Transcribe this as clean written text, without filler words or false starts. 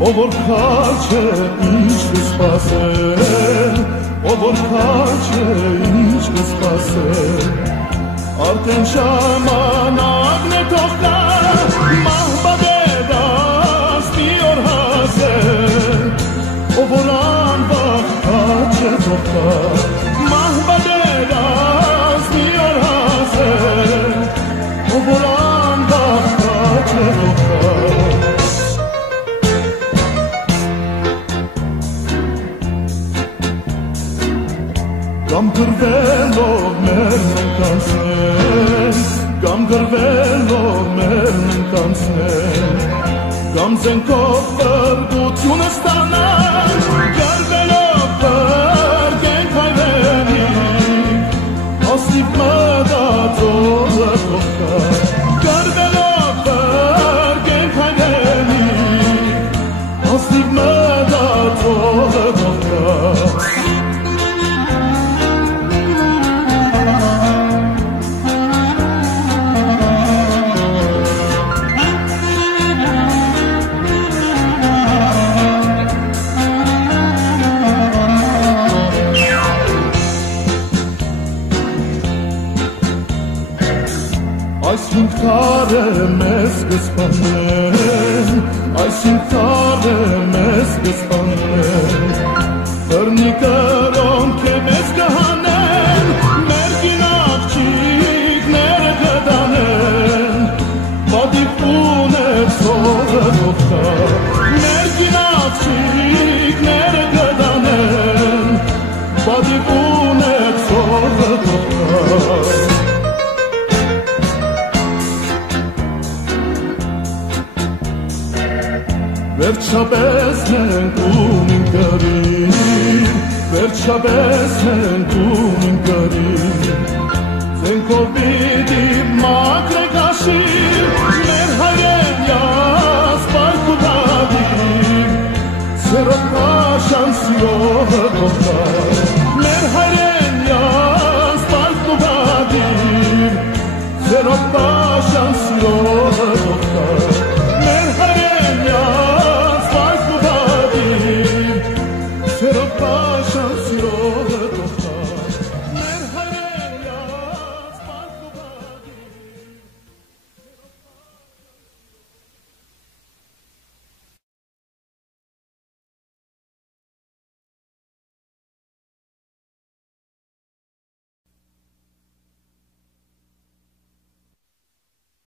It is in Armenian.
ով որ քաջ է ինչ կսպասել, ով որ քաջ է ինչ կսպասել, արդեն ժամանակն է թող գա, մահբաբերած մի օր հասել, ով որ անվախ քաջ է թող գա, մահբաբերած մի օր հասել, ով որ անվախ քաջ է թող գա. Կամ գրվելով մեր նկանցնեն, կամ գրվելով մեր նկանցնեն, կամ զենքով բրդությունը ստանան, գրվելով բրգենք հայրենիք, ասիվ մտածողը թող կա, գրվելով բրգենք հայրենիք, ասիվ մտածողը թող կա. Այս հինքարը մեզ կսպանեն, այս հինքարը մեզ կսպանեն, հրնի կրոնք է մեզ կհանեն, մեր կին աղջիկները կդանեն, պատիվ ունեցողը թող կա, մեր կին աղջիկները կդանեն, պատիվ ունեցողը թող կա. Վերջապես մենք ումին կրին, վերջապես մենք ումին կրին, զենքով պիտի մաքրենք հաշիվ, մեր հայրենյաց պարկ ու դադիր, սերոտ նաշան սիրողը թող կա.